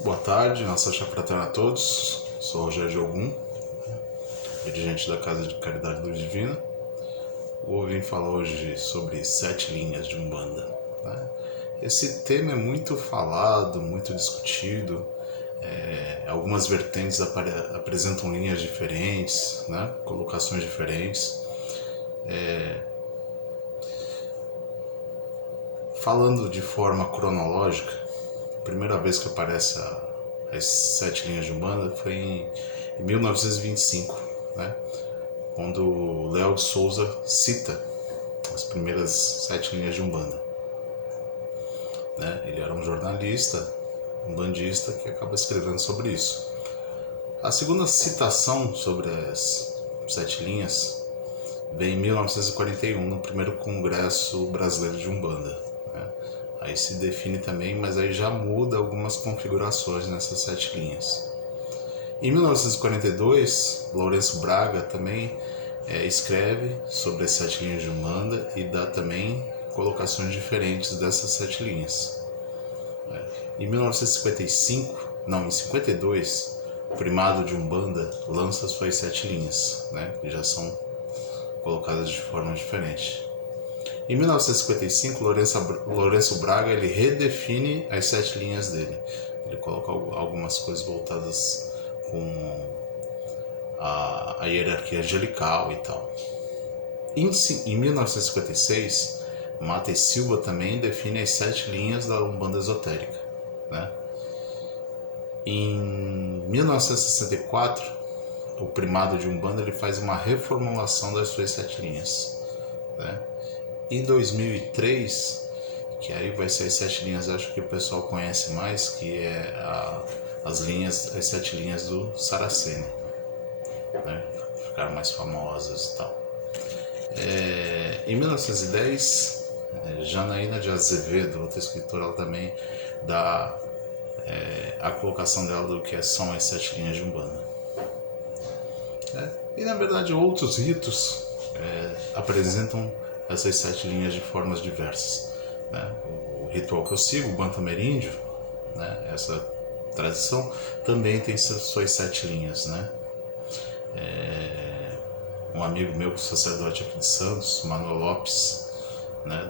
Boa tarde, nossa fraterna a todos. Sou Rogério de Ogum, dirigente da Casa de Caridade Luz Divina. Vou vir falar hoje sobre 7 linhas de Umbanda. Esse tema é muito falado, muito discutido. Algumas vertentes apresentam linhas diferentes, colocações diferentes. Falando de forma cronológica, a primeira vez que aparece as 7 linhas de Umbanda foi em 1925, quando Léo de Souza cita as primeiras 7 linhas de Umbanda. Ele era um jornalista, umbandista, que acaba escrevendo sobre isso. A segunda citação sobre as 7 linhas vem em 1941, no primeiro Congresso Brasileiro de Umbanda. Aí se define também, mas aí já muda algumas configurações nessas 7 linhas. Em 1942, Lourenço Braga também escreve sobre as 7 linhas de Umbanda e dá também colocações diferentes dessas 7 linhas. Em 1952, o Primado de Umbanda lança suas 7 linhas, que já são colocadas de forma diferente. Em 1955, Lourenço Braga ele redefine as 7 linhas dele. Ele coloca algumas coisas voltadas com a hierarquia angelical e tal. Em 1956, Mata e Silva também define as 7 linhas da Umbanda esotérica. Em 1964, o Primado de Umbanda ele faz uma reformulação das suas 7 linhas. Em 2003, que aí vai ser as 7 linhas, acho que o pessoal conhece mais, que é as 7 linhas do Saraceni, ficaram mais famosas e tal. Em 1910, Janaína de Azevedo, outra escritora, ela também dá a colocação dela do que são as 7 linhas de Umbanda. E na verdade outros ritos apresentam essas 7 linhas de formas diversas. O ritual que eu sigo, o Banto Ameríndio, essa tradição também tem suas 7 linhas. Um amigo meu, sacerdote aqui de Santos, Manuel Lopes,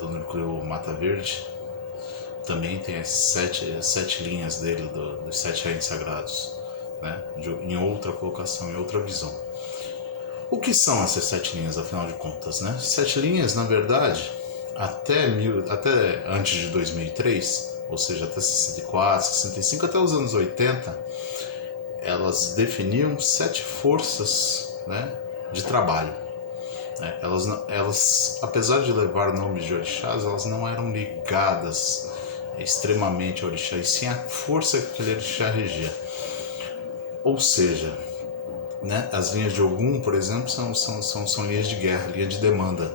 do núcleo Mata Verde, também tem as 7 linhas dele, dos 7 raios sagrados, em outra colocação, em outra visão. O que são essas 7 linhas, afinal de contas? 7 linhas, na verdade, até antes de 2003, ou seja, até 64, 65, até os anos 80, elas definiam 7 forças de trabalho. Elas, apesar de levar nomes de orixás, elas não eram ligadas extremamente ao orixá, e sim a força que aquele orixá regia. Ou seja, as linhas de Ogum, por exemplo, são linhas de guerra, linha de demanda.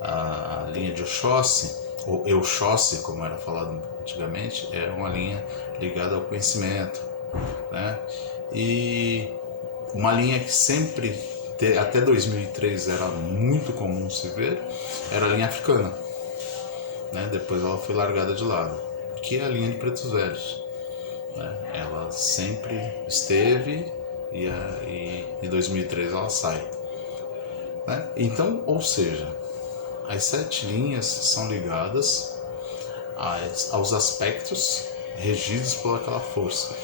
A linha de Oxóssi, ou Euxóssi, como era falado antigamente, é uma linha ligada ao conhecimento. E uma linha que sempre, até 2003, era muito comum se ver, era a linha africana. Depois ela foi largada de lado, que é a linha de Pretos Velhos. Ela sempre esteve e em 2003 ela sai. Então, ou seja, as 7 linhas são ligadas aos aspectos regidos por aquela força,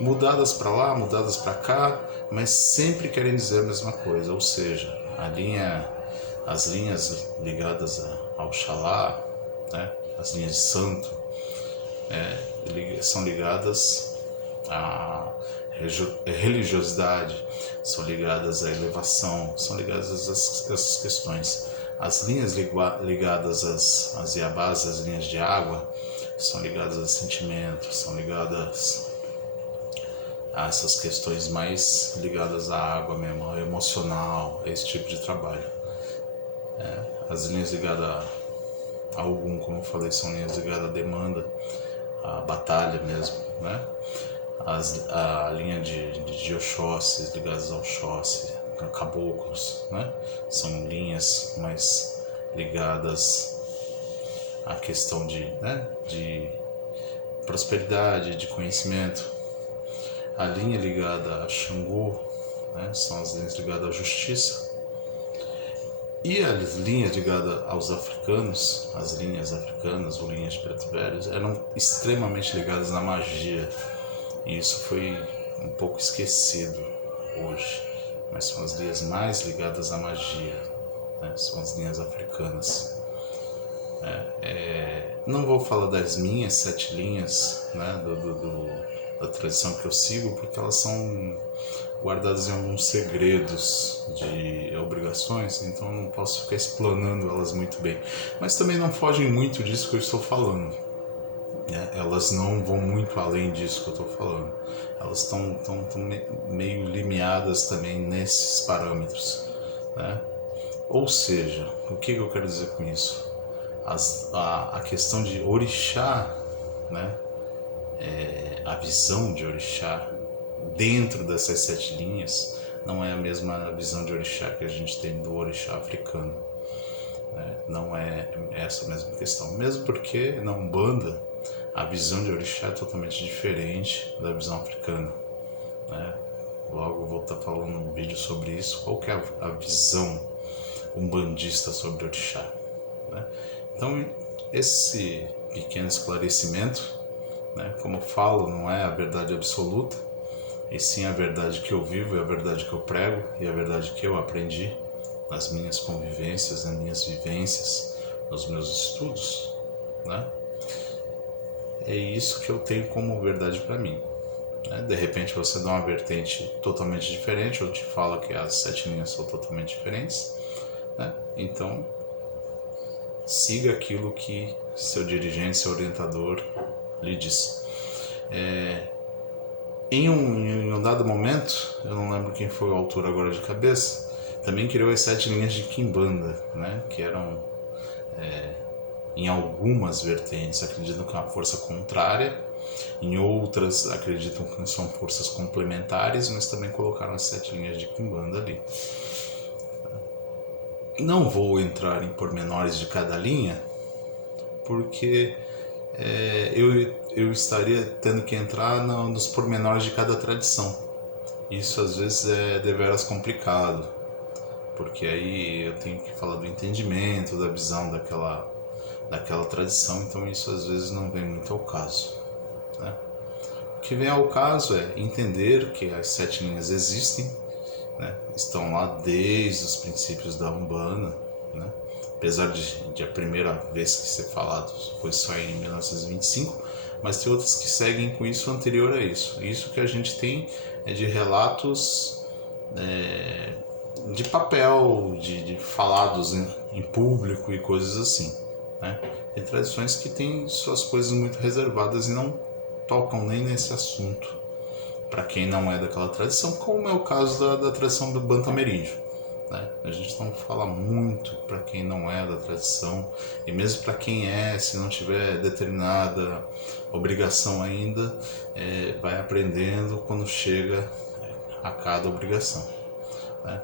mudadas para lá, mudadas para cá, mas sempre querem dizer a mesma coisa. Ou seja, as linhas ligadas ao Xalá, as linhas de santo, são ligadas à religiosidade, são ligadas à elevação, são ligadas a essas questões. As linhas ligadas às iabás, as linhas de água, são ligadas a sentimentos, são ligadas a essas questões mais ligadas à água mesmo, ao emocional, a esse tipo de trabalho. As linhas ligadas a Ogum, como eu falei, são linhas ligadas à demanda, à batalha mesmo, a linha de Oxóssi, ligadas ao Oxóssi, caboclos, são linhas mais ligadas à questão de prosperidade, de conhecimento. A linha ligada a Xangô, né, são as linhas ligadas à justiça. E as linhas ligadas aos africanos, as linhas africanas ou linhas de preto velhos, eram extremamente ligadas à magia. E isso foi um pouco esquecido hoje. Mas são as linhas mais ligadas à magia, né? São as linhas africanas. Não vou falar das minhas 7 linhas, né, da tradição que eu sigo, porque elas são guardadas em alguns segredos de obrigações, então eu não posso ficar explanando elas muito bem. Mas também não fogem muito disso que eu estou falando, né? Elas não vão muito além disso que eu estou falando. Elas estão meio limiadas também nesses parâmetros, né? Ou seja, o que eu quero dizer com isso? A questão de orixá, né? A visão de orixá dentro dessas 7 linhas não é a mesma visão de orixá que a gente tem do orixá africano, né? Não é essa a mesma questão, mesmo porque na Umbanda a visão de orixá é totalmente diferente da visão africana, né? Logo vou estar falando um vídeo sobre isso, qual que é a visão umbandista sobre orixá, né? Então esse pequeno esclarecimento, né, como eu falo, não é a verdade absoluta, e sim a verdade que eu vivo, e a verdade que eu prego, e a verdade que eu aprendi nas minhas convivências, nas minhas vivências, nos meus estudos, né? É isso que eu tenho como verdade para mim, né? De repente você dá uma vertente totalmente diferente, ou te fala que as 7 linhas são totalmente diferentes, né? Então siga aquilo que seu dirigente, seu orientador lhe diz. Em um dado momento, eu não lembro quem foi o autor agora de cabeça, também criou as 7 linhas de Quimbanda, né? Que eram, em algumas vertentes, acreditam que é uma força contrária, em outras acreditam que são forças complementares, mas também colocaram as 7 linhas de Quimbanda ali. Não vou entrar em pormenores de cada linha, porque eu estaria tendo que entrar nos pormenores de cada tradição. Isso às vezes é deveras complicado, porque aí eu tenho que falar do entendimento, da visão daquela tradição, então isso às vezes não vem muito ao caso, né? O que vem ao caso é entender que as 7 linhas existem, né? Estão lá desde os princípios da Umbanda, né? Apesar de a primeira vez que ser falado foi só em 1925, mas tem outras que seguem com isso anterior a isso. Isso que a gente tem é de relatos de papel, de falados em público e coisas assim, né? Tem tradições que têm suas coisas muito reservadas e não tocam nem nesse assunto para quem não é daquela tradição, como é o caso da tradição do Banto-Ameríndio, né? A gente não fala muito para quem não é da tradição, e mesmo para quem é, se não tiver determinada obrigação ainda, vai aprendendo quando chega a cada obrigação, né?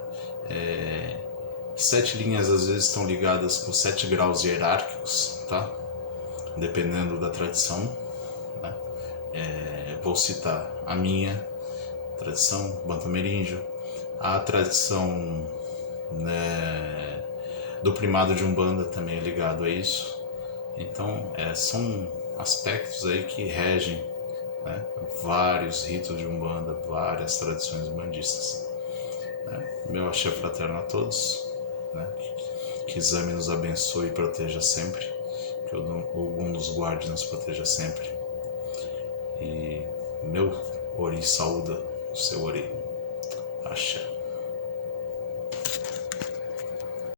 7 linhas às vezes estão ligadas com 7 graus hierárquicos, tá? Dependendo da tradição, né? Vou citar a minha tradição, Banto-Ameríndio, a tradição, né, do primado de Umbanda também é ligado a isso. Então são aspectos aí que regem, né, vários ritos de Umbanda, várias tradições umbandistas, né? Meu axé fraterno a todos, né? Que Exame nos abençoe e proteja sempre, que Ogum nos guarde e nos proteja sempre, e meu Ori saúda o seu Ori. Axé.